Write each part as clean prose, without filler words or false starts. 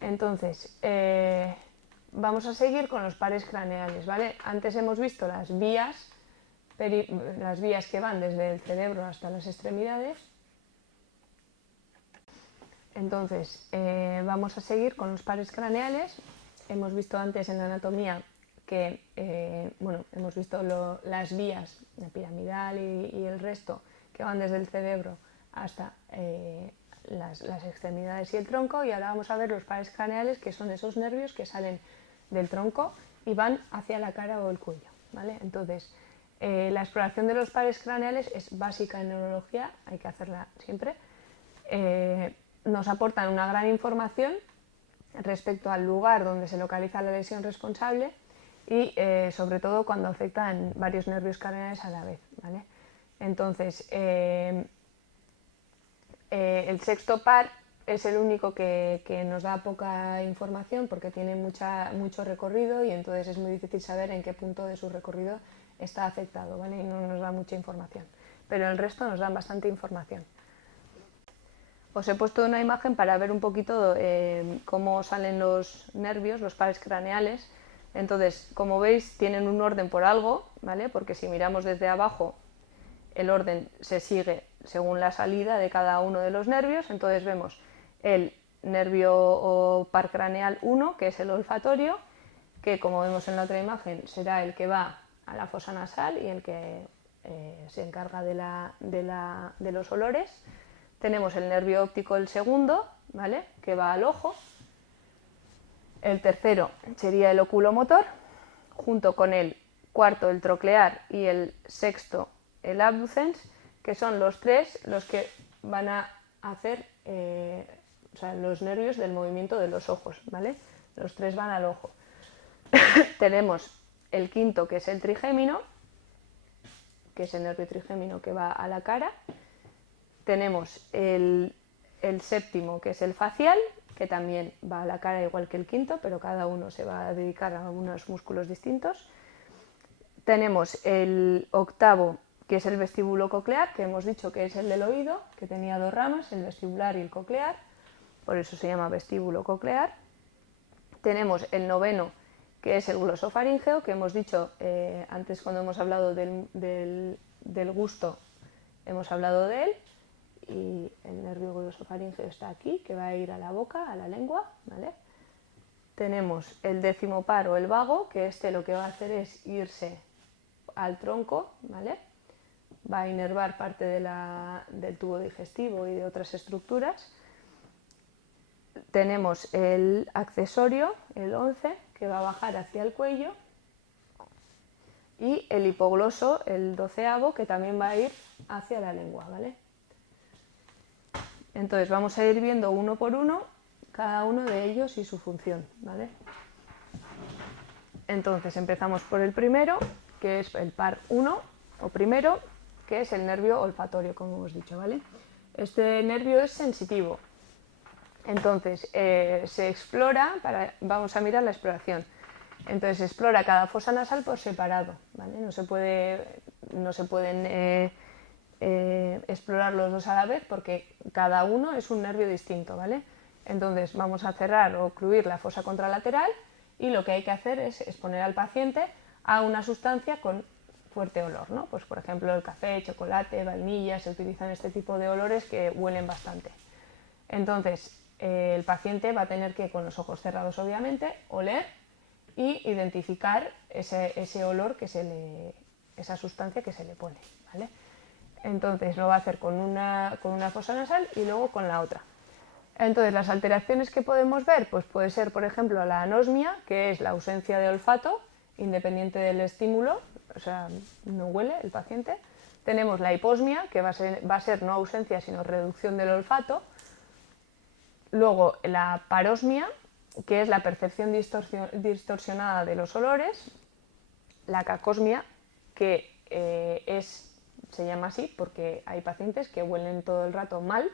Entonces, vamos a seguir con los pares craneales, ¿vale? Antes hemos visto las vías que van desde el cerebro hasta las extremidades. Entonces, vamos a seguir con los pares craneales. Hemos visto antes en la anatomía que, hemos visto las vías, la piramidal y el resto, que van desde el cerebro hasta las extremidades y el tronco, y ahora vamos a ver los pares craneales, que son esos nervios que salen del tronco y van hacia la cara o el cuello, ¿vale? Entonces, la exploración de los pares craneales es básica en neurología, hay que hacerla siempre. Nos aportan una gran información respecto al lugar donde se localiza la lesión responsable y sobre todo cuando afectan varios nervios craneales a la vez, ¿vale? Entonces, el sexto par es el único que nos da poca información porque tiene mucho recorrido, y entonces es muy difícil saber en qué punto de su recorrido está afectado, ¿vale? Y no nos da mucha información, pero el resto nos dan bastante información. Os he puesto una imagen para ver un poquito cómo salen los nervios, los pares craneales. Entonces, como veis, tienen un orden por algo, ¿vale? Porque si miramos desde abajo, el orden se sigue según la salida de cada uno de los nervios. Entonces vemos el nervio o par craneal 1, que es el olfatorio, que como vemos en la otra imagen será el que va a la fosa nasal y el que se encarga de los olores. Tenemos el nervio óptico, el segundo, ¿vale?, que va al ojo. El tercero sería el oculomotor, junto con el cuarto, el troclear, y el sexto, el abducens, que son los tres los que van a hacer los nervios del movimiento de los ojos, ¿vale? Los tres van al ojo. Tenemos el quinto, que es el trigémino, que es el nervio trigémino que va a la cara. Tenemos el séptimo, que es el facial, que también va a la cara igual que el quinto, pero cada uno se va a dedicar a unos músculos distintos. Tenemos el octavo, que es el vestíbulo coclear, que hemos dicho que es el del oído, que tenía dos ramas, el vestibular y el coclear, por eso se llama vestíbulo coclear. Tenemos el noveno, que es el glosofaríngeo, que hemos dicho antes cuando hemos hablado del gusto, hemos hablado de él. Y el nervio glosofaríngeo está aquí, que va a ir a la boca, a la lengua, ¿vale? Tenemos el décimo par o el vago, que lo que va a hacer es irse al tronco, ¿vale? Va a inervar parte del tubo digestivo y de otras estructuras. Tenemos el accesorio, el 11, que va a bajar hacia el cuello. Y el hipogloso, el 12avo, que también va a ir hacia la lengua, ¿vale? Entonces vamos a ir viendo uno por uno cada uno de ellos y su función, ¿vale? Entonces empezamos por el primero, que es el par 1 o primero, que es el nervio olfatorio, como hemos dicho, ¿vale? Este nervio es sensitivo. Entonces se explora, vamos a mirar la exploración. Entonces se explora cada fosa nasal por separado, ¿vale? No se pueden explorar los dos a la vez porque cada uno es un nervio distinto, ¿vale? Entonces vamos a cerrar o ocluir la fosa contralateral y lo que hay que hacer es exponer al paciente a una sustancia con fuerte olor, ¿no? Pues por ejemplo el café, chocolate, vainilla, se utilizan este tipo de olores que huelen bastante. Entonces el paciente va a tener que, con los ojos cerrados obviamente, oler y identificar ese olor esa sustancia que se le pone, ¿vale? Entonces lo va a hacer con una fosa nasal y luego con la otra. Entonces las alteraciones que podemos ver, pues puede ser por ejemplo la anosmia, que es la ausencia de olfato independiente del estímulo, o sea, no huele el paciente. Tenemos la hiposmia, que va a ser no ausencia sino reducción del olfato. Luego la parosmia, que es la percepción distorsionada de los olores. La cacosmia, que se llama así porque hay pacientes que huelen todo el rato mal,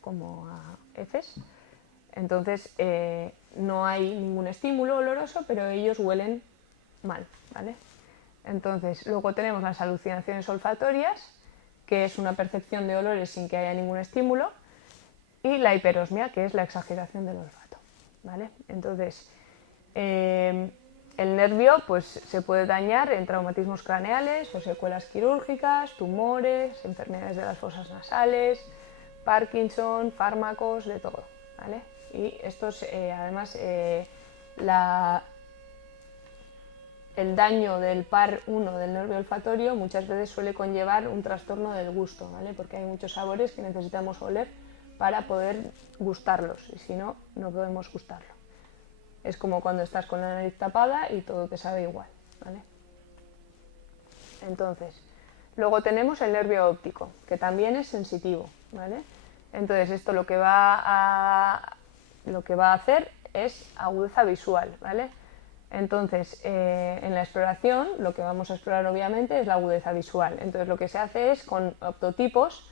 como a heces. Entonces no hay ningún estímulo oloroso, pero ellos huelen mal, ¿vale? Entonces luego tenemos las alucinaciones olfatorias, que es una percepción de olores sin que haya ningún estímulo, y la hiperosmia, que es la exageración del olfato. ¿vale? Entonces, el nervio pues, se puede dañar en traumatismos craneales o secuelas quirúrgicas, tumores, enfermedades de las fosas nasales, Parkinson, fármacos, de todo, ¿vale? Y estos, además, el daño del par 1 del nervio olfatorio muchas veces suele conllevar un trastorno del gusto, ¿vale? Porque hay muchos sabores que necesitamos oler para poder gustarlos, y si no, no podemos gustarlo. Es como cuando estás con la nariz tapada y todo te sabe igual, ¿vale? Entonces, luego tenemos el nervio óptico, que también es sensitivo, ¿vale? Entonces, esto lo que va a hacer es agudeza visual, ¿vale? Entonces, en la exploración, lo que vamos a explorar obviamente es la agudeza visual. Entonces, lo que se hace es con optotipos,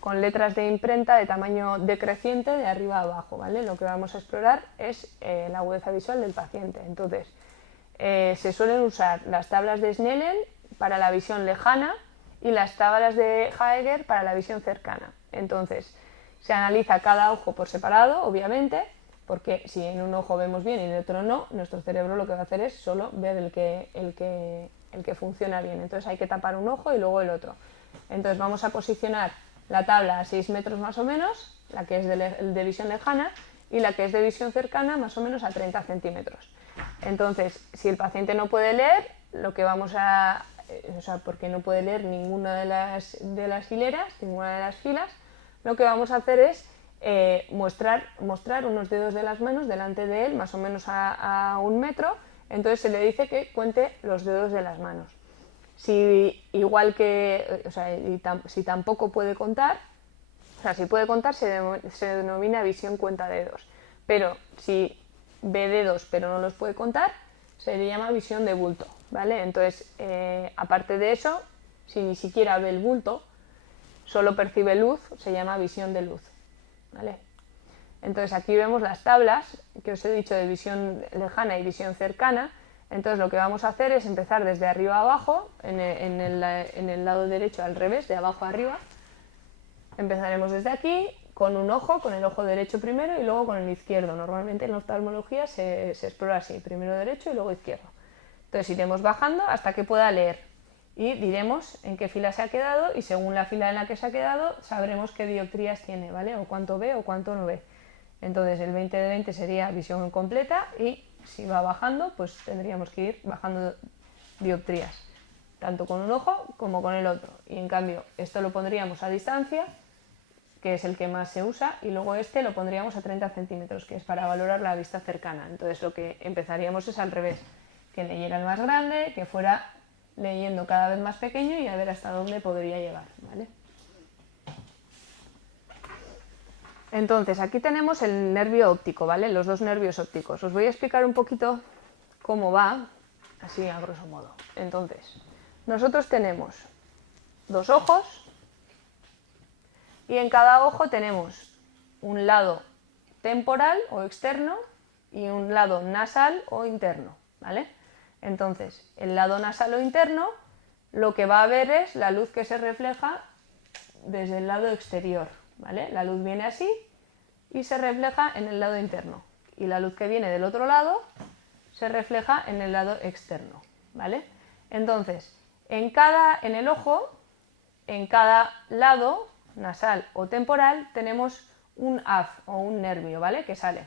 con letras de imprenta de tamaño decreciente de arriba a abajo, ¿vale? Lo que vamos a explorar es la agudeza visual del paciente. Entonces, se suelen usar las tablas de Snellen para la visión lejana y las tablas de Jaeger para la visión cercana. Entonces, se analiza cada ojo por separado, obviamente, porque si en un ojo vemos bien y en el otro no, nuestro cerebro lo que va a hacer es solo ver el que funciona bien. Entonces hay que tapar un ojo y luego el otro. Entonces vamos a posicionar la tabla a 6 metros más o menos, la que es de visión lejana, y la que es de visión cercana más o menos a 30 centímetros. Entonces, si el paciente no puede leer, lo que vamos a... porque no puede leer ninguna de las hileras, ninguna de las filas, lo que vamos a hacer es mostrar unos dedos de las manos delante de él, más o menos a 1 metro. Entonces se le dice que cuente los dedos de las manos. Si tampoco puede contar, si puede contar se denomina visión cuenta dedos. Pero si ve dedos pero no los puede contar, se le llama visión de bulto, ¿vale? Entonces, aparte de eso, si ni siquiera ve el bulto, solo percibe luz, se llama visión de luz, ¿vale? Entonces aquí vemos las tablas que os he dicho de visión lejana y visión cercana. Entonces lo que vamos a hacer es empezar desde arriba a abajo, en el lado derecho al revés, de abajo a arriba. Empezaremos desde aquí, con un ojo, con el ojo derecho primero y luego con el izquierdo. Normalmente en la oftalmología se explora así, primero derecho y luego izquierdo. Entonces iremos bajando hasta que pueda leer y diremos en qué fila se ha quedado, y según la fila en la que se ha quedado sabremos qué dioptrías tiene, ¿vale? O cuánto ve o cuánto no ve. Entonces el 20 de 20 sería visión completa, y si va bajando, pues tendríamos que ir bajando dioptrías, tanto con un ojo como con el otro. Y en cambio, esto lo pondríamos a distancia, que es el que más se usa, y luego este lo pondríamos a 30 centímetros, que es para valorar la vista cercana. Entonces lo que empezaríamos es al revés, que leyera el más grande, que fuera leyendo cada vez más pequeño y a ver hasta dónde podría llegar, ¿vale? Entonces, aquí tenemos el nervio óptico, ¿vale? Los dos nervios ópticos. Os voy a explicar un poquito cómo va, así a grosso modo. Entonces, nosotros tenemos 2 ojos, y en cada ojo tenemos un lado temporal o externo y un lado nasal o interno, ¿vale? Entonces, el lado nasal o interno, lo que va a ver es la luz que se refleja desde el lado exterior, ¿vale? La luz viene así y se refleja en el lado interno, y la luz que viene del otro lado se refleja en el lado externo, ¿vale? Entonces, en el ojo, en cada lado nasal o temporal, tenemos un haz o un nervio, ¿vale? Que sale.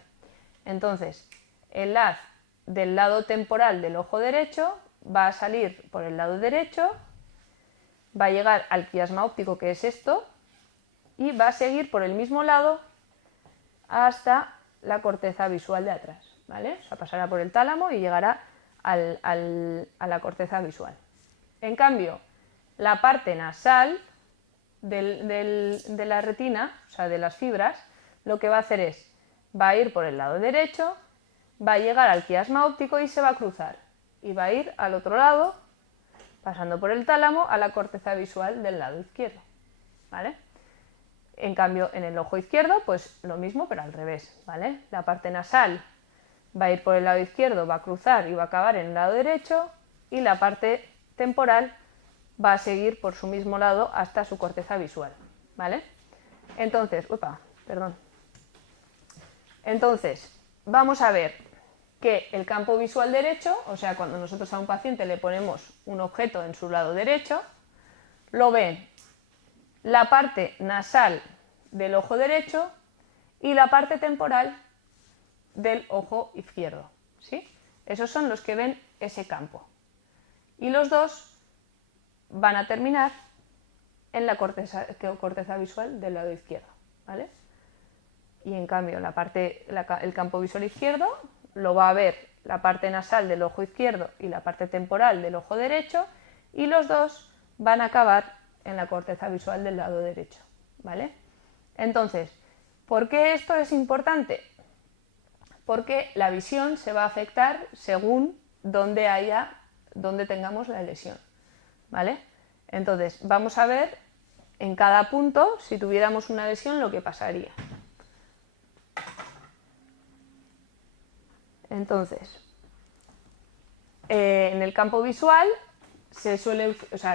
Entonces, el haz del lado temporal del ojo derecho va a salir por el lado derecho, va a llegar al quiasma óptico, que es esto, y va a seguir por el mismo lado hasta la corteza visual de atrás, ¿vale? O sea, pasará por el tálamo y llegará a la corteza visual. En cambio, la parte nasal de la retina, o sea, de las fibras, lo que va a hacer es, va a ir por el lado derecho, va a llegar al quiasma óptico y se va a cruzar, y va a ir al otro lado, pasando por el tálamo, a la corteza visual del lado izquierdo, ¿vale? En cambio, en el ojo izquierdo, pues lo mismo, pero al revés, ¿vale? La parte nasal va a ir por el lado izquierdo, va a cruzar y va a acabar en el lado derecho, y la parte temporal va a seguir por su mismo lado hasta su corteza visual, ¿vale? Entonces, vamos a ver que el campo visual derecho, o sea, cuando nosotros a un paciente le ponemos un objeto en su lado derecho, lo ve la parte nasal del ojo derecho y la parte temporal del ojo izquierdo, ¿sí? Esos son los que ven ese campo. Y los dos van a terminar en la corteza visual del lado izquierdo, ¿vale? Y en cambio el campo visual izquierdo lo va a ver la parte nasal del ojo izquierdo y la parte temporal del ojo derecho, y los dos van a acabar en la corteza visual del lado derecho, ¿vale? Entonces, ¿por qué esto es importante? Porque la visión se va a afectar según donde tengamos la lesión, ¿vale? Entonces, vamos a ver en cada punto, si tuviéramos una lesión, lo que pasaría. Entonces, en el campo visual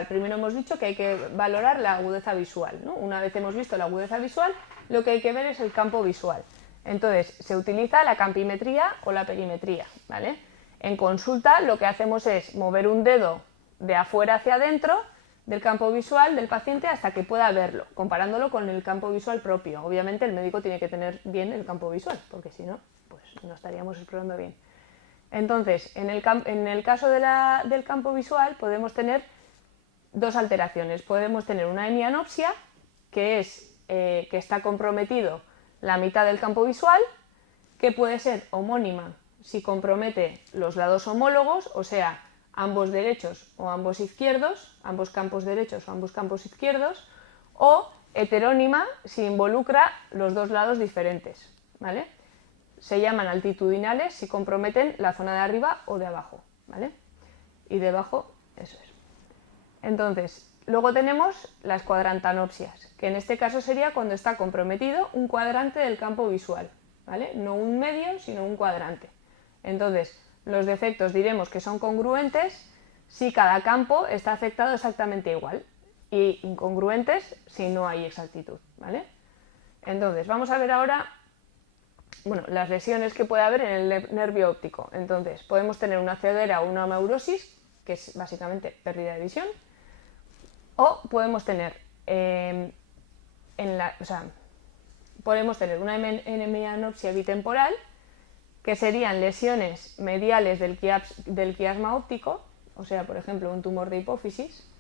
primero hemos dicho que hay que valorar la agudeza visual, ¿no? Una vez hemos visto la agudeza visual, lo que hay que ver es el campo visual. Entonces, se utiliza la campimetría o la perimetría, ¿vale? En consulta lo que hacemos es mover un dedo de afuera hacia adentro del campo visual del paciente hasta que pueda verlo, comparándolo con el campo visual propio. Obviamente el médico tiene que tener bien el campo visual, porque si no, pues no estaríamos explorando bien. Entonces, en el caso del campo visual podemos tener dos alteraciones. Podemos tener una hemianopsia, que es que está comprometido la mitad del campo visual, que puede ser homónima si compromete los lados homólogos, o sea, ambos derechos o ambos izquierdos, ambos campos derechos o ambos campos izquierdos, o heterónima si involucra los dos lados diferentes, ¿vale? Se llaman altitudinales si comprometen la zona de arriba o de abajo, ¿vale? Y debajo, eso es. Entonces, luego tenemos las cuadrantanopsias, que en este caso sería cuando está comprometido un cuadrante del campo visual, ¿vale? No un medio, sino un cuadrante. Entonces, los defectos diremos que son congruentes si cada campo está afectado exactamente igual, y incongruentes si no hay exactitud, ¿vale? Entonces, vamos a ver ahora las lesiones que puede haber en el nervio óptico. Entonces, podemos tener una ceguera o una amaurosis, que es básicamente pérdida de visión, o podemos tener podemos tener una hemianopsia bitemporal, que serían lesiones mediales del quiasma óptico, o sea, por ejemplo, un tumor de hipófisis.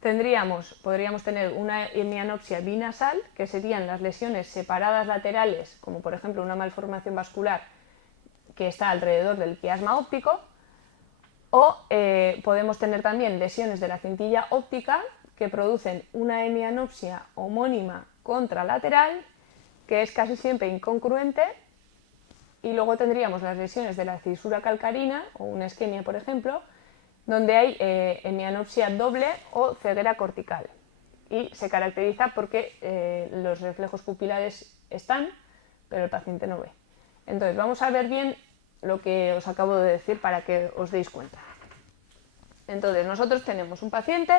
Podríamos tener una hemianopsia binasal, que serían las lesiones separadas laterales, como por ejemplo una malformación vascular que está alrededor del quiasma óptico, o podemos tener también lesiones de la cintilla óptica que producen una hemianopsia homónima contralateral, que es casi siempre incongruente, y luego tendríamos las lesiones de la cisura calcarina o una isquemia, por ejemplo, donde hay hemianopsia doble o ceguera cortical, y se caracteriza porque los reflejos pupilares están, pero el paciente no ve. Entonces, vamos a ver bien lo que os acabo de decir para que os deis cuenta. Entonces, nosotros tenemos un paciente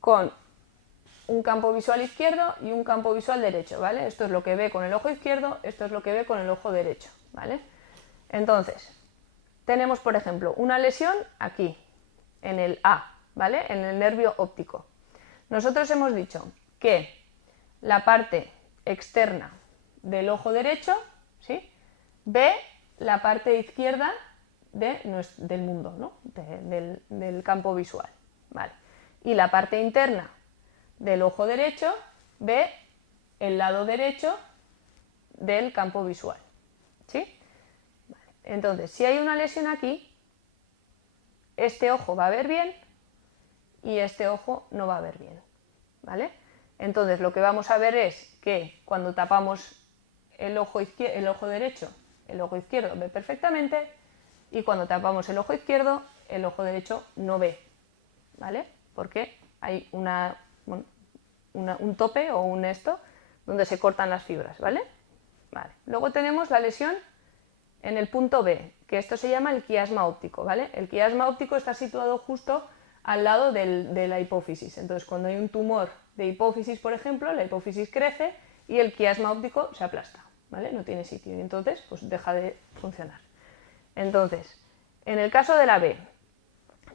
con un campo visual izquierdo y un campo visual derecho, ¿vale? Esto es lo que ve con el ojo izquierdo, esto es lo que ve con el ojo derecho, ¿vale? Entonces, tenemos, por ejemplo, una lesión aquí, en el A, ¿vale? En el nervio óptico. Nosotros hemos dicho que la parte externa del ojo derecho, ¿sí?, ve la parte izquierda del mundo, ¿no?, del campo visual, ¿vale? Y la parte interna del ojo derecho ve el lado derecho del campo visual, ¿sí? Vale. Entonces, si hay una lesión aquí, este ojo va a ver bien y este ojo no va a ver bien, ¿vale? Entonces, lo que vamos a ver es que cuando tapamos el ojo derecho, el ojo izquierdo ve perfectamente, y cuando tapamos el ojo izquierdo, el ojo derecho no ve, ¿vale? Porque hay un tope o un esto donde se cortan las fibras, ¿vale? Vale. Luego tenemos la lesión en el punto B, que esto se llama el quiasma óptico, ¿vale? El quiasma óptico está situado justo al lado de la hipófisis. Entonces, cuando hay un tumor de hipófisis, por ejemplo, la hipófisis crece y el quiasma óptico se aplasta, ¿vale? No tiene sitio y entonces pues deja de funcionar. Entonces, en el caso de la B,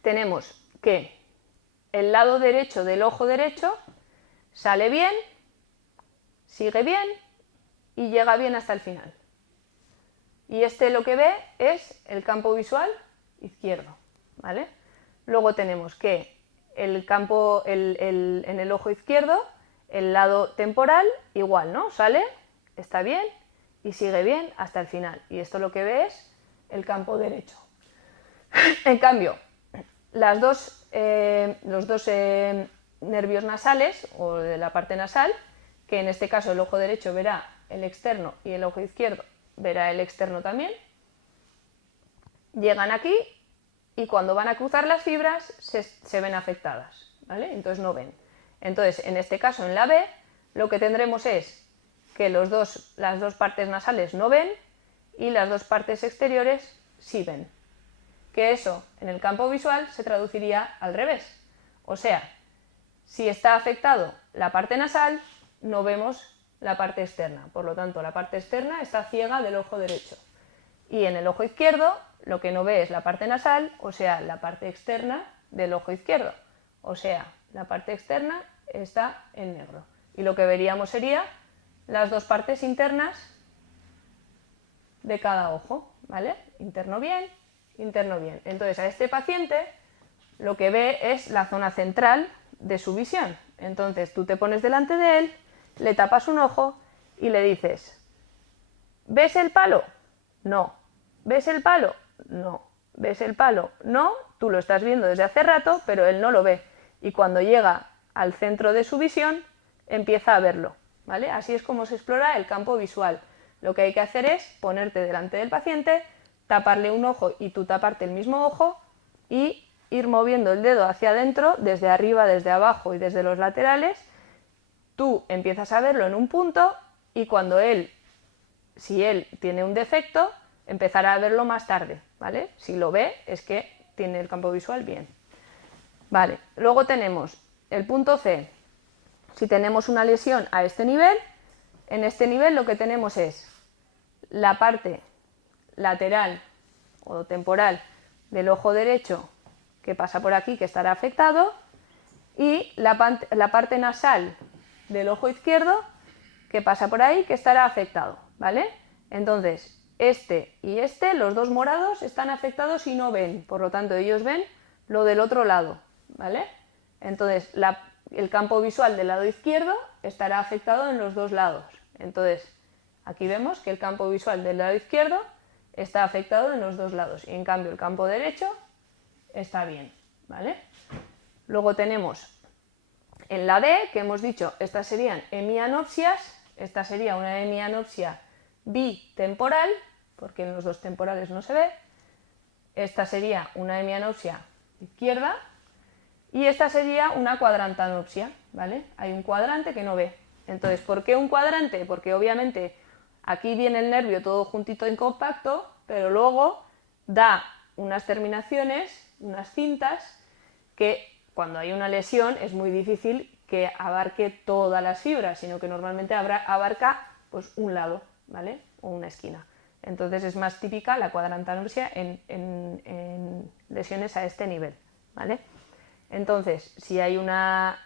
tenemos que el lado derecho del ojo derecho sale bien, sigue bien y llega bien hasta el final. Y este lo que ve es el campo visual izquierdo, ¿vale? Luego tenemos que el campo, en el ojo izquierdo, el lado temporal igual, ¿no? Sale, está bien y sigue bien hasta el final. Y esto lo que ve es el campo derecho. En cambio, los dos nervios nasales, o de la parte nasal, que en este caso el ojo derecho verá el externo y el ojo izquierdo verá el externo también, llegan aquí y cuando van a cruzar las fibras se ven afectadas, ¿vale? Entonces no ven. Entonces, en este caso, en la B, lo que tendremos es que las dos partes nasales no ven y las dos partes exteriores sí ven. Que eso, en el campo visual, se traduciría al revés. O sea, si está afectado la parte nasal, no vemos la parte externa. Por lo tanto, la parte externa está ciega del ojo derecho. Y en el ojo izquierdo, lo que no ve es la parte nasal, o sea, la parte externa del ojo izquierdo. O sea, la parte externa está en negro. Y lo que veríamos sería las dos partes internas de cada ojo, ¿vale? Interno bien, interno bien. Entonces, a este paciente lo que ve es la zona central de su visión. Entonces, tú te pones delante de él, le tapas un ojo y le dices: ¿ves el palo? No. ¿Ves el palo? No. ¿Ves el palo? No. Tú lo estás viendo desde hace rato, pero él no lo ve. Y cuando llega al centro de su visión, empieza a verlo, ¿vale? Así es como se explora el campo visual. Lo que hay que hacer es ponerte delante del paciente, taparle un ojo y tú taparte el mismo ojo y ir moviendo el dedo hacia adentro, desde arriba, desde abajo y desde los laterales. Tú empiezas a verlo en un punto y cuando si él tiene un defecto, empezará a verlo más tarde, ¿vale? Si lo ve, es que tiene el campo visual bien. Vale, luego tenemos el punto C. Si tenemos una lesión a este nivel, en este nivel lo que tenemos es la parte lateral o temporal del ojo derecho que pasa por aquí, que estará afectado, y la parte nasal del ojo izquierdo que pasa por ahí, que estará afectado, ¿vale? Entonces, este y este, los dos morados, están afectados y no ven, por lo tanto ellos ven lo del otro lado, ¿vale? Entonces, el campo visual del lado izquierdo estará afectado en los dos lados. Entonces, aquí vemos que el campo visual del lado izquierdo está afectado en los dos lados y en cambio el campo derecho está bien, ¿vale? Luego tenemos en la D, que hemos dicho, estas serían hemianopsias. Esta sería una hemianopsia bitemporal, porque en los dos temporales no se ve. Esta sería una hemianopsia izquierda y esta sería una cuadrantanopsia, ¿vale? Hay un cuadrante que no ve. Entonces, ¿por qué un cuadrante? Porque obviamente aquí viene el nervio todo juntito y compacto, pero luego da unas terminaciones, unas cintas, que cuando hay una lesión es muy difícil que abarque todas las fibras, sino que normalmente abarca pues un lado, ¿vale? O una esquina. Entonces es más típica la cuadrantanopsia en lesiones a este nivel, ¿vale? Entonces, si hay una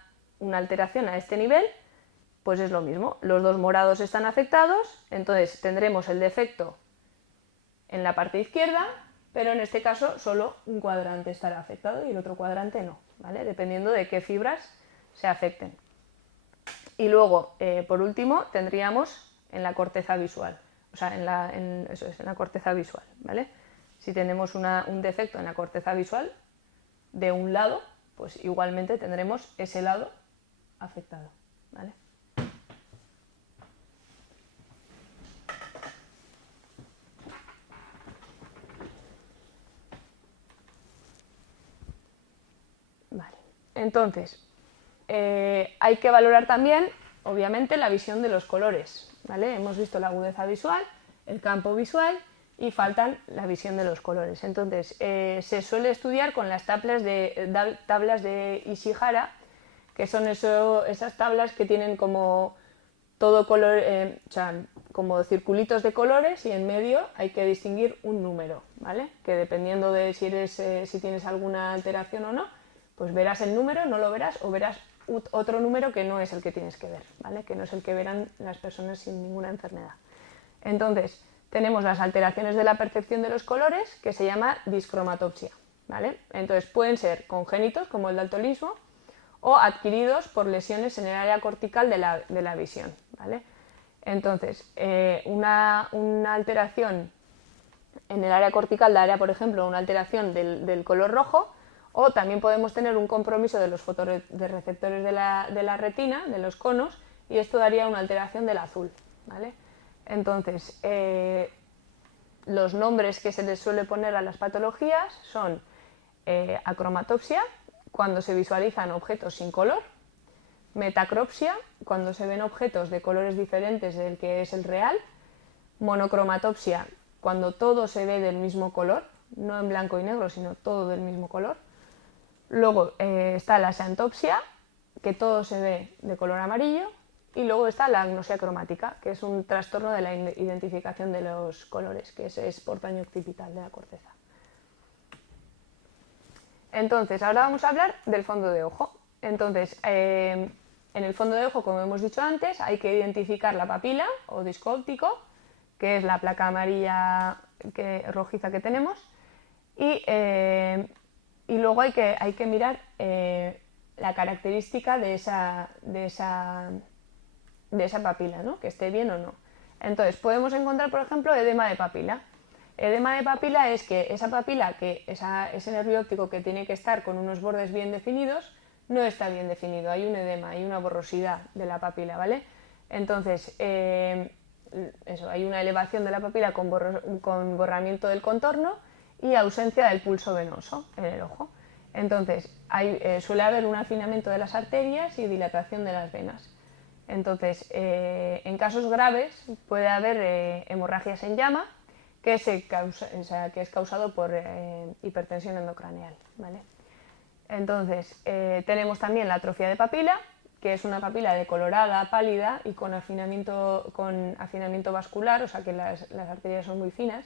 alteración a este nivel, pues es lo mismo. Los dos morados están afectados, entonces tendremos el defecto en la parte izquierda, pero en este caso solo un cuadrante estará afectado y el otro cuadrante no, ¿vale? Dependiendo de qué fibras se afecten. Y luego, por último, tendríamos en la corteza visual, o sea, en la corteza visual, ¿vale? Si tenemos un defecto en la corteza visual de un lado, pues igualmente tendremos ese lado afectado, ¿vale? Vale. Entonces, hay que valorar también, obviamente, la visión de los colores, ¿vale? Hemos visto la agudeza visual, el campo visual y faltan la visión de los colores. Entonces, se suele estudiar con las tablas de Ishihara, que son esas tablas que tienen como todo color, o sea, como circulitos de colores y en medio hay que distinguir un número, ¿vale? Que dependiendo de si tienes alguna alteración o no, pues verás el número, no lo verás, o verás otro número que no es el que tienes que ver, ¿vale? Que no es el que verán las personas sin ninguna enfermedad. Entonces, tenemos las alteraciones de la percepción de los colores, que se llama discromatopsia, ¿vale? Entonces, pueden ser congénitos, como el daltonismo, o adquiridos por lesiones en el área cortical de la visión, ¿vale? Entonces, una alteración en el área cortical daría, por ejemplo, una alteración del color rojo, o también podemos tener un compromiso de los fotorreceptores de la retina, de los conos, y esto daría una alteración del azul, ¿vale? Entonces, los nombres que se les suele poner a las patologías son acromatopsia, cuando se visualizan objetos sin color; metacropsia, cuando se ven objetos de colores diferentes del que es el real; monocromatopsia, cuando todo se ve del mismo color, no en blanco y negro, sino todo del mismo color. Luego está la xanthopsia, que todo se ve de color amarillo. Y luego está la agnosia cromática, que es un trastorno de la identificación de los colores, que es por daño occipital de la corteza. Entonces, ahora vamos a hablar del fondo de ojo. Entonces, en el fondo de ojo, como hemos dicho antes, hay que identificar la papila o disco óptico, que es la placa amarilla rojiza que tenemos, y luego hay que mirar la característica de esa papila, ¿no? Que esté bien o no. Entonces, podemos encontrar, por ejemplo, edema de papila. Edema de papila es que esa papila, ese nervio óptico que tiene que estar con unos bordes bien definidos, no está bien definido, hay un edema, hay una borrosidad de la papila, ¿vale? Entonces, hay una elevación de la papila con borramiento del contorno y ausencia del pulso venoso en el ojo. Entonces, suele haber un afinamiento de las arterias y dilatación de las venas. Entonces, en casos graves puede haber hemorragias en llama, que es causado por hipertensión endocraneal, ¿vale? Entonces, tenemos también la atrofia de papila, que es una papila decolorada, pálida y con afinamiento vascular, o sea que las arterias son muy finas.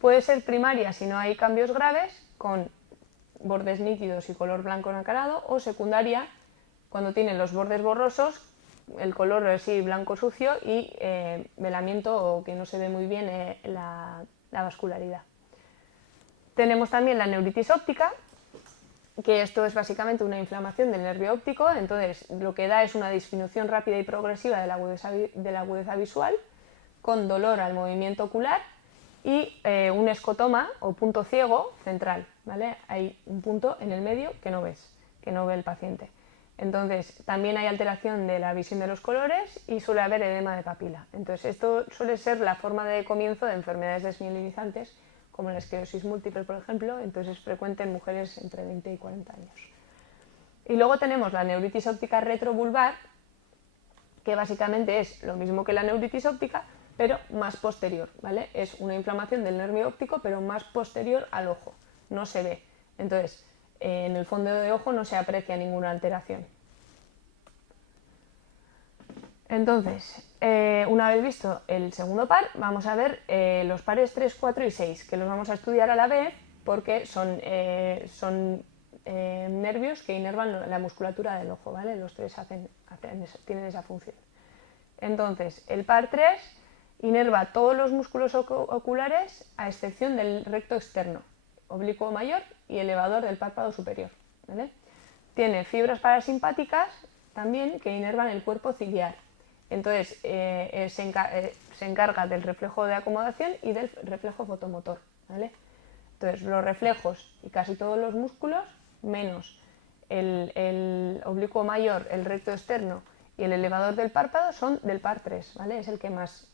Puede ser primaria si no hay cambios graves, con bordes nítidos y color blanco nacarado, o secundaria cuando tienen los bordes borrosos, el color así blanco sucio y velamiento o que no se ve muy bien la vascularidad. Tenemos también la neuritis óptica, que esto es básicamente una inflamación del nervio óptico. Entonces lo que da es una disminución rápida y progresiva de la agudeza visual, con dolor al movimiento ocular y un escotoma o punto ciego central, ¿vale? Hay un punto en el medio que no ves, que no ve el paciente. Entonces, también hay alteración de la visión de los colores y suele haber edema de papila. Entonces, esto suele ser la forma de comienzo de enfermedades desmielinizantes, como la esclerosis múltiple, por ejemplo. Entonces, es frecuente en mujeres entre 20 y 40 años. Y luego tenemos la neuritis óptica retrovulvar, que básicamente es lo mismo que la neuritis óptica, pero más posterior, ¿vale? Es una inflamación del nervio óptico, pero más posterior al ojo, no se ve. Entonces, en el fondo de ojo no se aprecia ninguna alteración. Entonces, una vez visto el segundo par, vamos a ver los pares 3, 4 y 6, que los vamos a estudiar a la vez porque son nervios que inervan la musculatura del ojo, ¿vale? Los tres tienen esa función. Entonces, el par 3 inerva todos los músculos oculares a excepción del recto externo, oblicuo mayor y elevador del párpado superior, ¿vale? Tiene fibras parasimpáticas también que inervan el cuerpo ciliar. Entonces se encarga del reflejo de acomodación y del reflejo fotomotor, ¿vale? Entonces los reflejos y casi todos los músculos, menos el oblicuo mayor, el recto externo y el elevador del párpado, son del par 3, ¿vale? Es el que más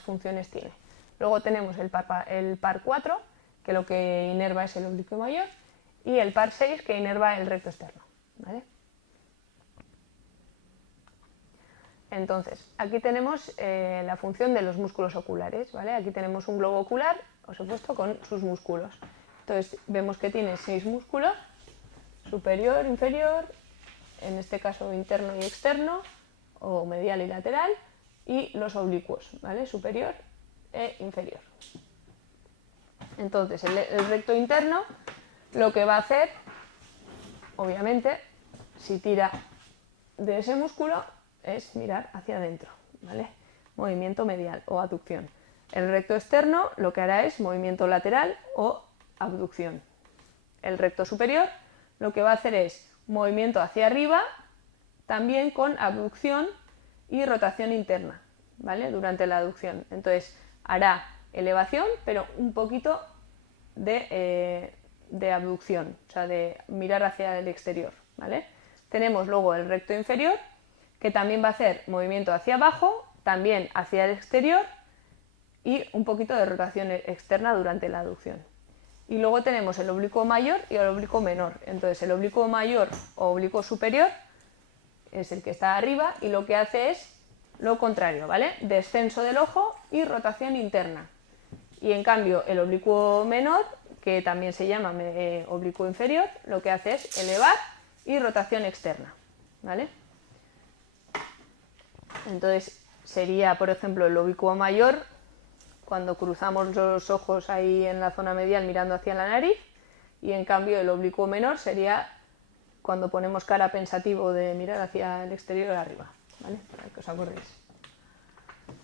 funciones tiene. Luego tenemos el par 4, que lo que inerva es el oblicuo mayor, y el par 6, que inerva el recto externo, ¿vale? Entonces, aquí tenemos la función de los músculos oculares, ¿vale? Aquí tenemos un globo ocular, os he puesto, con sus músculos. Entonces, vemos que tiene 6 músculos, superior, inferior, en este caso interno y externo, o medial y lateral, y los oblicuos, ¿vale? Superior e inferior. Entonces, el recto interno lo que va a hacer, obviamente, si tira de ese músculo, es mirar hacia adentro, ¿vale? Movimiento medial o aducción. El recto externo lo que hará es movimiento lateral o abducción. El recto superior lo que va a hacer es movimiento hacia arriba, también con abducción y rotación interna, ¿vale? Durante la aducción. Entonces hará elevación, pero un poquito de abducción, o sea, de mirar hacia el exterior, ¿vale? Tenemos luego el recto inferior, que también va a hacer movimiento hacia abajo, también hacia el exterior y un poquito de rotación externa durante la aducción. Y luego tenemos el oblicuo mayor y el oblicuo menor. Entonces el oblicuo mayor o oblicuo superior es el que está arriba y lo que hace es lo contrario, ¿vale? Descenso del ojo y rotación interna. Y en cambio el oblicuo menor, que también se llama oblicuo inferior, lo que hace es elevar y rotación externa, ¿vale? Entonces sería, por ejemplo, el oblicuo mayor cuando cruzamos los ojos ahí en la zona medial mirando hacia la nariz, y en cambio el oblicuo menor sería cuando ponemos cara pensativo de mirar hacia el exterior de arriba, ¿vale? Para que os acordéis.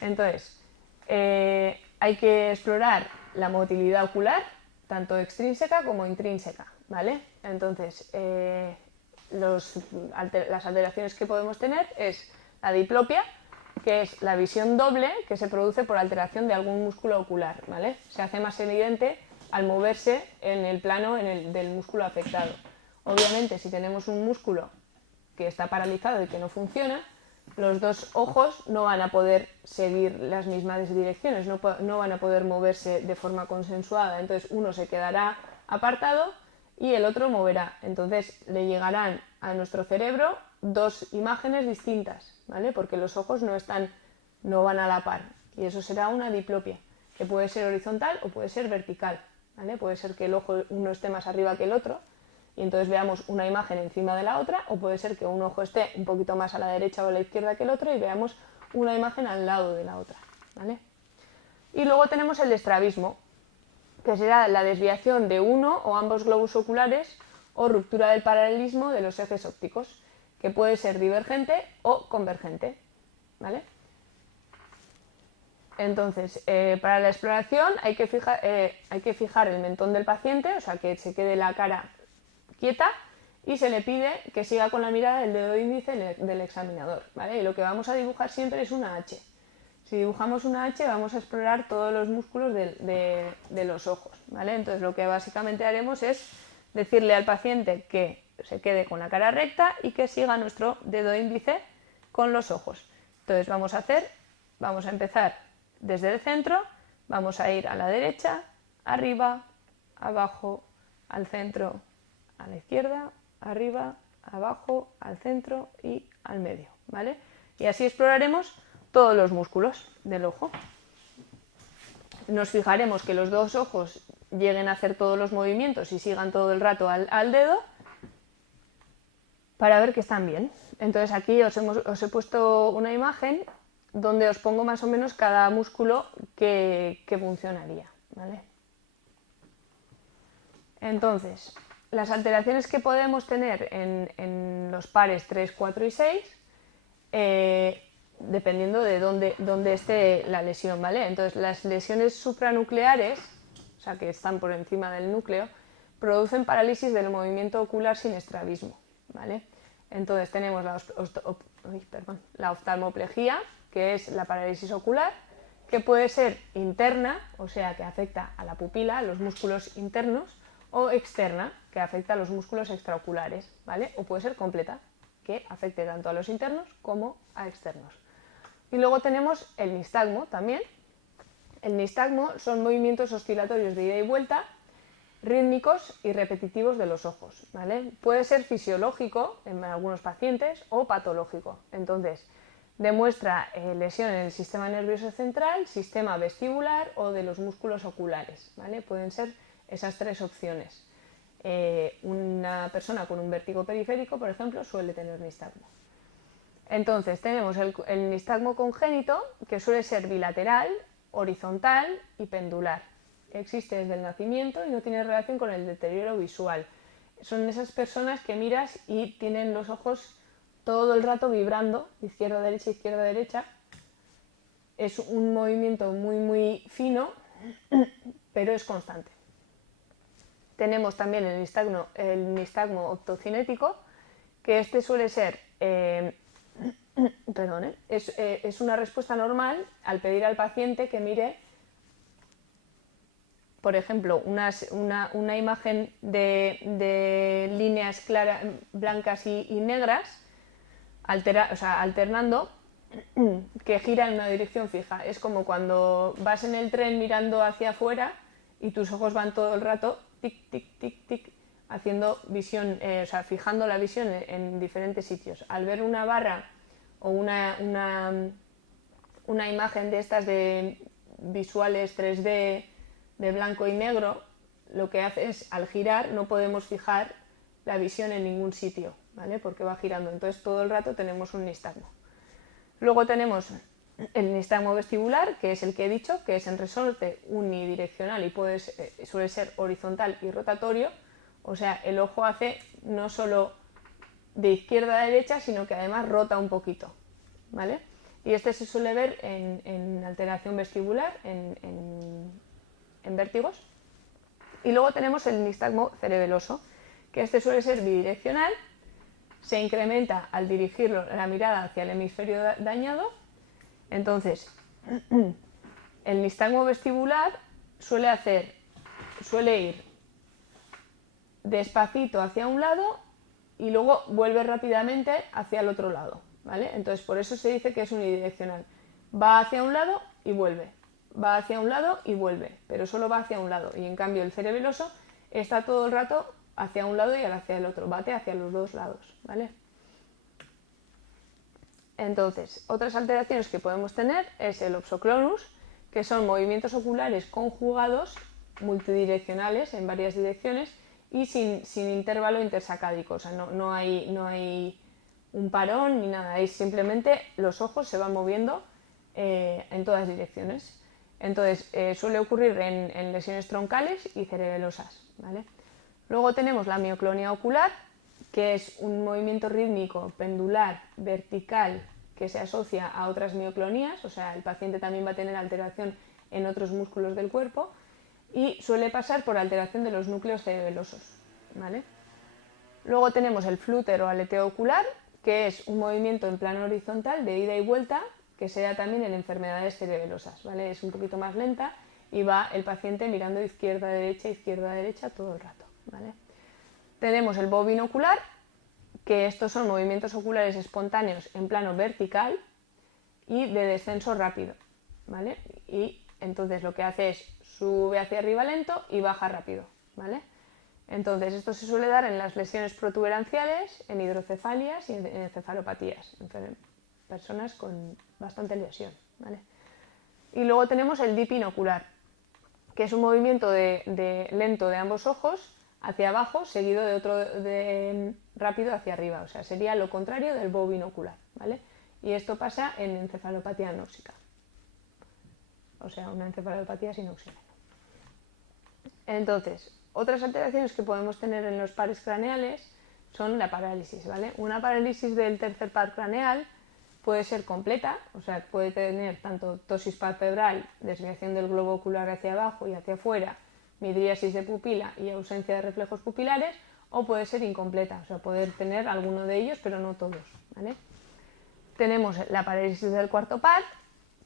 Entonces, hay que explorar la motilidad ocular, tanto extrínseca como intrínseca, ¿vale? Entonces, las alteraciones que podemos tener es la diplopia, que es la visión doble que se produce por alteración de algún músculo ocular, ¿vale? Se hace más evidente al moverse en el plano del músculo afectado. Obviamente, si tenemos un músculo que está paralizado y que no funciona, los dos ojos no van a poder seguir las mismas direcciones, no van a poder moverse de forma consensuada. Entonces uno se quedará apartado y el otro moverá. Entonces le llegarán a nuestro cerebro dos imágenes distintas, ¿vale? Porque los ojos no van a la par, y eso será una diplopia, que puede ser horizontal o puede ser vertical, ¿vale? Puede ser que el ojo uno esté más arriba que el otro y entonces veamos una imagen encima de la otra, o puede ser que un ojo esté un poquito más a la derecha o a la izquierda que el otro y veamos una imagen al lado de la otra, ¿vale? Y luego tenemos el estrabismo, que será la desviación de uno o ambos globos oculares o ruptura del paralelismo de los ejes ópticos, que puede ser divergente o convergente, ¿vale? Entonces, para la exploración hay que fijar el mentón del paciente, o sea, que se quede la cara quieta, y se le pide que siga con la mirada del dedo índice del examinador, ¿vale? Y lo que vamos a dibujar siempre es una H. Si dibujamos una H vamos a explorar todos los músculos de los ojos, ¿vale? Entonces lo que básicamente haremos es decirle al paciente que se quede con la cara recta y que siga nuestro dedo índice con los ojos. Entonces vamos a empezar desde el centro, vamos a ir a la derecha, arriba, abajo, al centro, a la izquierda, arriba, abajo, al centro y al medio, ¿vale? Y así exploraremos todos los músculos del ojo. Nos fijaremos que los dos ojos lleguen a hacer todos los movimientos y sigan todo el rato al dedo para ver que están bien. Entonces aquí os he puesto una imagen donde os pongo más o menos cada músculo que funcionaría, ¿vale? Entonces, las alteraciones que podemos tener en los pares 3, 4 y 6, dependiendo de dónde esté la lesión, ¿vale? Entonces, las lesiones supranucleares, o sea, que están por encima del núcleo, producen parálisis del movimiento ocular sin estrabismo, ¿vale? Entonces tenemos la oftalmoplegia, que es la parálisis ocular, que puede ser interna, o sea, que afecta a la pupila, a los músculos internos, o externa, que afecta a los músculos extraoculares, ¿vale? O puede ser completa, que afecte tanto a los internos como a externos. Y luego tenemos el nistagmo también. El nistagmo son movimientos oscilatorios de ida y vuelta, rítmicos y repetitivos de los ojos, ¿vale? Puede ser fisiológico en algunos pacientes o patológico. Entonces, demuestra lesión en el sistema nervioso central, sistema vestibular o de los músculos oculares, ¿vale? Pueden ser esas tres opciones. Una persona con un vértigo periférico, por ejemplo, suele tener nistagmo. Entonces tenemos el nistagmo congénito, que suele ser bilateral, horizontal y pendular. Existe desde el nacimiento y no tiene relación con el deterioro visual. Son esas personas que miras y tienen los ojos todo el rato vibrando, izquierda, derecha. Es un movimiento muy fino, pero es constante. Tenemos también el nistagmo optocinético, que este suele ser es una respuesta normal al pedir al paciente que mire, por ejemplo, una imagen de líneas claras, blancas y negras, alternando, que gira en una dirección fija. Es como cuando vas en el tren mirando hacia afuera y tus ojos van todo el rato tic, tic, tic, tic, haciendo visión, fijando la visión en diferentes sitios. Al ver una barra o una imagen de estas de visuales 3D de blanco y negro, lo que hace es, al girar, no podemos fijar la visión en ningún sitio, ¿vale? Porque va girando. Entonces todo el rato tenemos un nistagmo. Luego tenemos el nistagmo vestibular, que es el que he dicho, que es en resorte unidireccional y suele ser horizontal y rotatorio. O sea, el ojo hace no solo de izquierda a derecha, sino que además rota un poquito, ¿vale? Y este se suele ver en alteración vestibular, en vértigos. Y luego tenemos el nistagmo cerebeloso, que este suele ser bidireccional, se incrementa al dirigir la mirada hacia el hemisferio dañado. Entonces, el nistagmo vestibular suele ir despacito hacia un lado y luego vuelve rápidamente hacia el otro lado, ¿vale? Entonces, por eso se dice que es unidireccional. Va hacia un lado y vuelve, va hacia un lado y vuelve, pero solo va hacia un lado. Y en cambio el cerebeloso está todo el rato hacia un lado y hacia el otro, bate hacia los dos lados, ¿vale? Entonces, otras alteraciones que podemos tener es el opsoclonus, que son movimientos oculares conjugados, multidireccionales en varias direcciones y sin intervalo intersacádico, o sea, no hay un parón ni nada, es simplemente los ojos se van moviendo en todas direcciones. Entonces, suele ocurrir en lesiones troncales y cerebelosas, ¿vale? Luego tenemos la mioclonia ocular, que es un movimiento rítmico pendular vertical que se asocia a otras mioclonías, o sea, el paciente también va a tener alteración en otros músculos del cuerpo y suele pasar por alteración de los núcleos cerebelosos, ¿vale? Luego tenemos el flúter o aleteo ocular, que es un movimiento en plano horizontal de ida y vuelta, que se da también en enfermedades cerebelosas, ¿vale? Es un poquito más lenta y va el paciente mirando izquierda a derecha todo el rato, ¿vale? Tenemos el bobinocular, que estos son movimientos oculares espontáneos en plano vertical y de descenso rápido, ¿vale? Y entonces lo que hace es sube hacia arriba lento y baja rápido, ¿vale? Entonces esto se suele dar en las lesiones protuberanciales, en hidrocefalias y en encefalopatías, en personas con bastante lesión, ¿vale? Y luego tenemos el dipinocular, que es un movimiento lento de ambos ojos hacia abajo, seguido de otro rápido hacia arriba, o sea, sería lo contrario del bobinocular, ¿vale? Y esto pasa en encefalopatía anóxica, o sea, una encefalopatía sin oxígeno. Entonces, otras alteraciones que podemos tener en los pares craneales son la parálisis, ¿vale? Una parálisis del tercer par craneal puede ser completa, o sea, puede tener tanto ptosis palpebral, desviación del globo ocular hacia abajo y hacia afuera, midriasis de pupila y ausencia de reflejos pupilares, o puede ser incompleta, o sea, poder tener alguno de ellos, pero no todos, ¿vale? Tenemos la parálisis del cuarto par,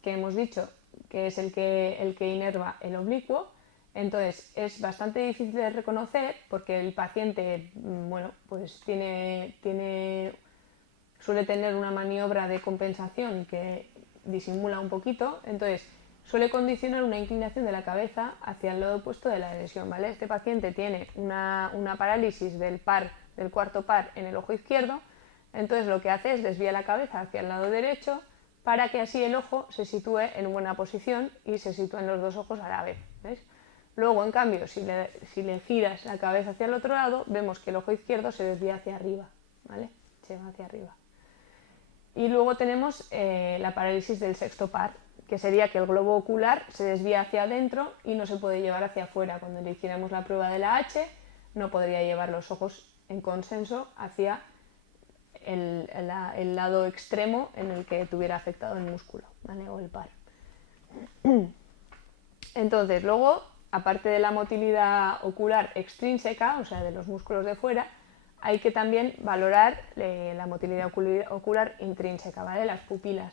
que hemos dicho que es el que inerva el oblicuo. Entonces es bastante difícil de reconocer porque el paciente, bueno, pues suele tener una maniobra de compensación que disimula un poquito, entonces suele condicionar una inclinación de la cabeza hacia el lado opuesto de la lesión, ¿vale? Este paciente tiene una parálisis del cuarto par en el ojo izquierdo, entonces lo que hace es desvía la cabeza hacia el lado derecho para que así el ojo se sitúe en buena posición y se sitúen los dos ojos a la vez, ¿ves? Luego, en cambio, si le giras la cabeza hacia el otro lado, vemos que el ojo izquierdo se desvía hacia arriba, ¿vale? Se va hacia arriba. Y luego tenemos la parálisis del sexto par, que sería que el globo ocular se desvía hacia adentro y no se puede llevar hacia afuera. Cuando le hiciéramos la prueba de la H, no podría llevar los ojos en consenso hacia el lado extremo en el que tuviera afectado el músculo, ¿vale? O el par. Entonces, luego, aparte de la motilidad ocular extrínseca, o sea, de los músculos de fuera, hay que también valorar la motilidad ocular intrínseca, ¿vale? Las pupilas.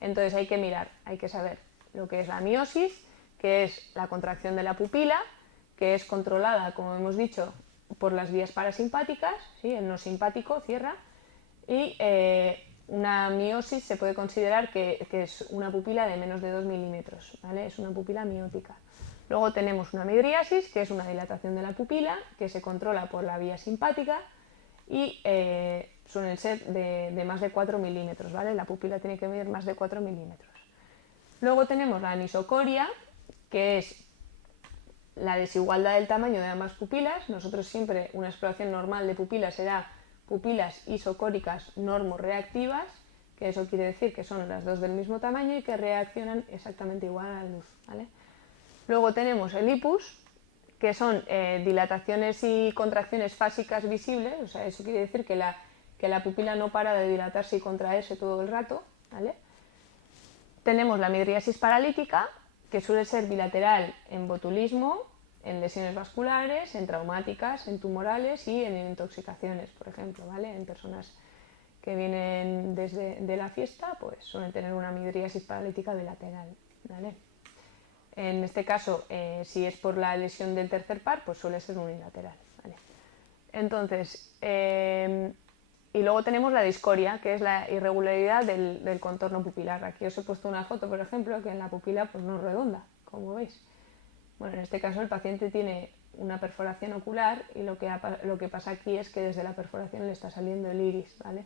Entonces hay que mirar, hay que saber lo que es la miosis, que es la contracción de la pupila, que es controlada, como hemos dicho, por las vías parasimpáticas, ¿sí? El no simpático cierra, y una miosis se puede considerar que es una pupila de menos de 2 milímetros, ¿vale? Es una pupila miótica. Luego tenemos una midriasis, que es una dilatación de la pupila, que se controla por la vía simpática, y suelen ser de más de 4 milímetros, ¿vale? La pupila tiene que medir más de 4 milímetros. Luego tenemos la anisocoria, que es la desigualdad del tamaño de ambas pupilas. Nosotros siempre, una exploración normal de pupilas será pupilas isocóricas normorreactivas, que eso quiere decir que son las dos del mismo tamaño y que reaccionan exactamente igual a la luz, ¿vale? Luego tenemos el ipus, que son dilataciones y contracciones fásicas visibles, o sea, eso quiere decir que la pupila no para de dilatarse y contraerse todo el rato, ¿vale? Tenemos la midriasis paralítica, que suele ser bilateral en botulismo, en lesiones vasculares, en traumáticas, en tumorales y en intoxicaciones, por ejemplo, ¿vale? En personas que vienen de la fiesta, pues suelen tener una midriasis paralítica bilateral, ¿vale? En este caso, si es por la lesión del tercer par, pues suele ser unilateral, ¿vale? Entonces, y luego tenemos la discoria, que es la irregularidad del contorno pupilar. Aquí os he puesto una foto, por ejemplo, que en la pupila pues no es redonda, como veis. Bueno, en este caso el paciente tiene una perforación ocular y lo que pasa aquí es que desde la perforación le está saliendo el iris, ¿vale?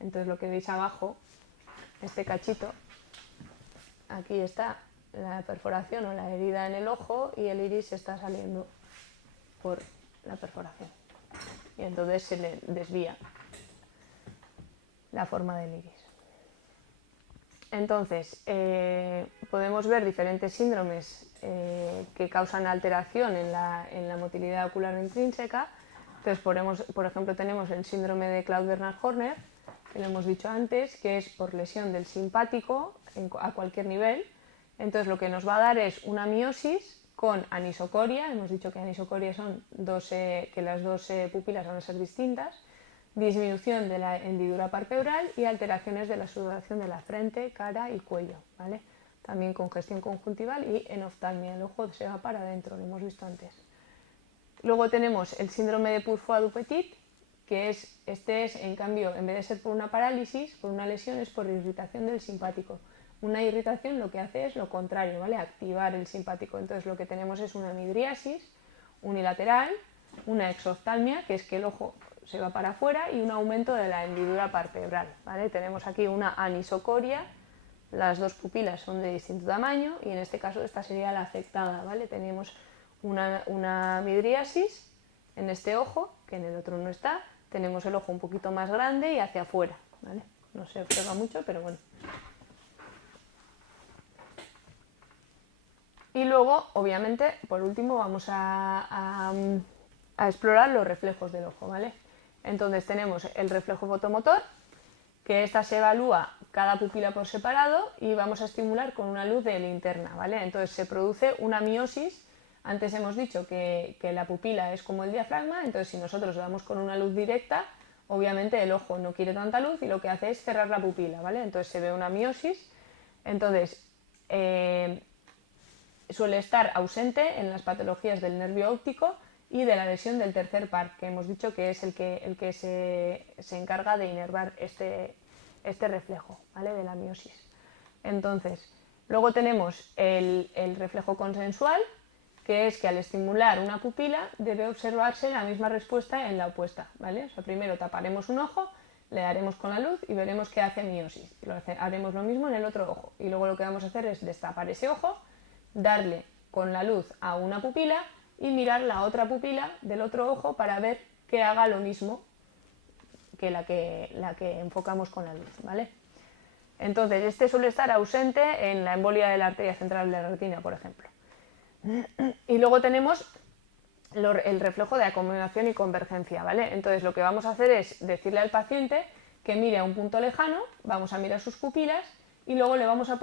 Entonces lo que veis abajo, este cachito, aquí está la perforación o la herida en el ojo y el iris está saliendo por la perforación. Y entonces se le desvía la forma del iris. Entonces, podemos ver diferentes síndromes que causan alteración en la motilidad ocular intrínseca. Entonces, por ejemplo, tenemos el síndrome de Claude-Bernard-Horner, que lo hemos dicho antes, que es por lesión del simpático a cualquier nivel. Entonces, lo que nos va a dar es una miosis con anisocoria. Hemos dicho que anisocoria son que las dos pupilas van a ser distintas. Disminución de la hendidura palpebral y alteraciones de la sudoración de la frente, cara y cuello, ¿vale? También congestión conjuntival y enoftalmia, el ojo se va para adentro, lo hemos visto antes. Luego tenemos el síndrome de Pourfoy-du-Petit, que es en cambio, en vez de ser por una parálisis, por una lesión, es por irritación del simpático. Una irritación lo que hace es lo contrario, ¿vale? Activar el simpático. Entonces lo que tenemos es una midriasis unilateral, una exoftalmia, que es que el ojo se va para afuera, y un aumento de la hendidura palpebral, ¿vale? Tenemos aquí una anisocoria, las dos pupilas son de distinto tamaño y en este caso esta sería la afectada, ¿vale? Tenemos una midriasis en este ojo, que en el otro no está, tenemos el ojo un poquito más grande y hacia afuera, ¿vale? No se observa mucho, pero bueno. Y luego, obviamente, por último, vamos a explorar los reflejos del ojo, ¿vale? Entonces tenemos el reflejo fotomotor, que esta se evalúa cada pupila por separado y vamos a estimular con una luz de linterna, ¿vale? Entonces se produce una miosis. Antes hemos dicho que la pupila es como el diafragma, entonces si nosotros le damos con una luz directa, obviamente el ojo no quiere tanta luz y lo que hace es cerrar la pupila, ¿vale? Entonces se ve una miosis. Entonces suele estar ausente en las patologías del nervio óptico y de la lesión del tercer par, que hemos dicho que es el que se encarga de inervar este reflejo, ¿vale? De la miosis. Entonces, luego tenemos el reflejo consensual, que es que al estimular una pupila debe observarse la misma respuesta en la opuesta, ¿vale? O sea, primero taparemos un ojo, le daremos con la luz y veremos qué hace miosis. Haremos lo mismo en el otro ojo y luego lo que vamos a hacer es destapar ese ojo, darle con la luz a una pupila y mirar la otra pupila del otro ojo para ver que haga lo mismo que la que enfocamos con la luz, ¿vale? Entonces, este suele estar ausente en la embolia de la arteria central de la retina, por ejemplo. Y luego tenemos el reflejo de acomodación y convergencia, ¿vale? Entonces, lo que vamos a hacer es decirle al paciente que mire a un punto lejano, vamos a mirar sus pupilas y luego le vamos a poner